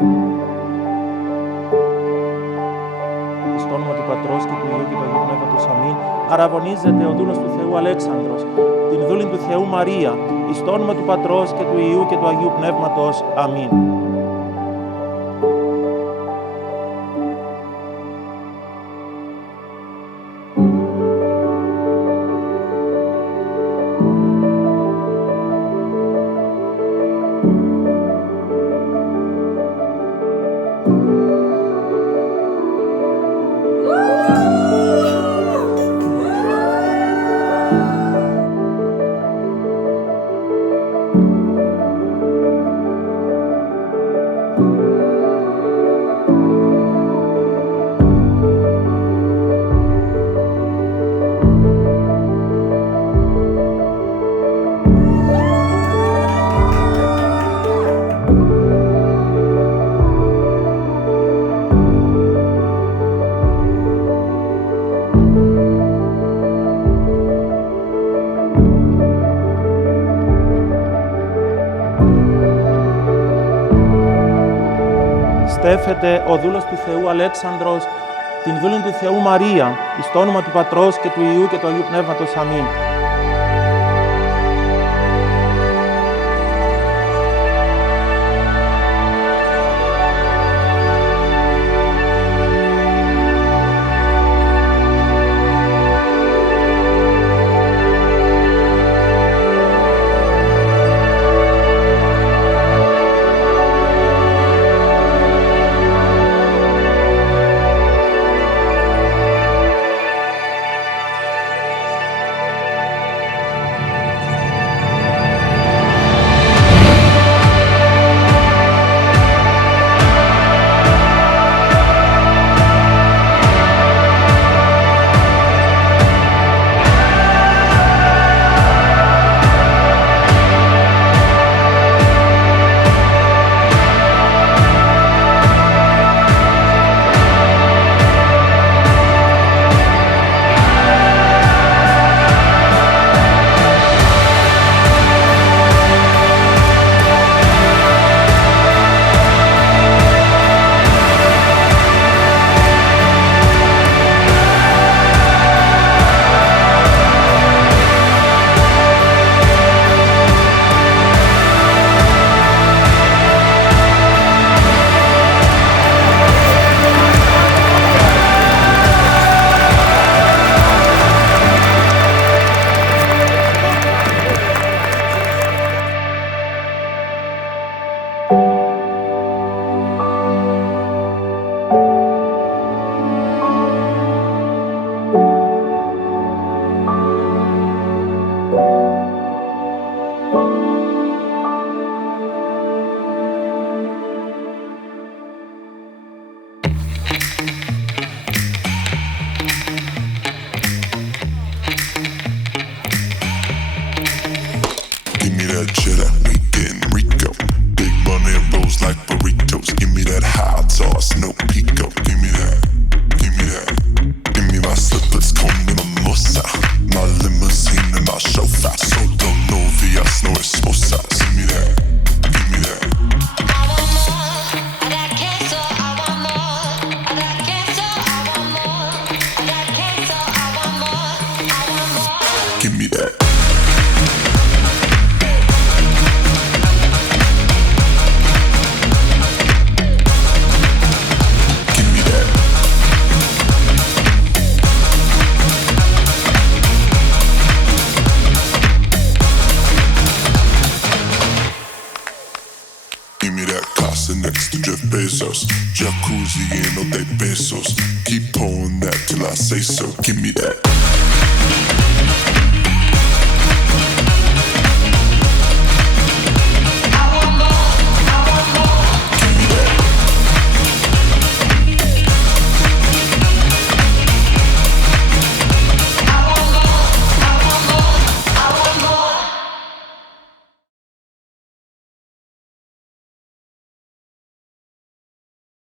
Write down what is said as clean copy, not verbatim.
Στο όνομα του Πατρός και του Υιού και του Αγίου Πνεύματος. Αμήν. Αραβωνίζεται ο δούλος του Θεού Αλέξανδρος, την δούλην του Θεού Μαρία, εις το όνομα του Πατρός και του Υιού και του Αγίου Πνεύματος. Αμήν. Στέφεται ο δούλος του Θεού Αλέξανδρος, την δούλην του Θεού Μαρία, εις το όνομα του Πατρός και του Υιού και του Αγίου Πνεύματος. Αμήν. Bezos, jacuzzi and all day pesos. Keep pouring that till I say so. Give me that.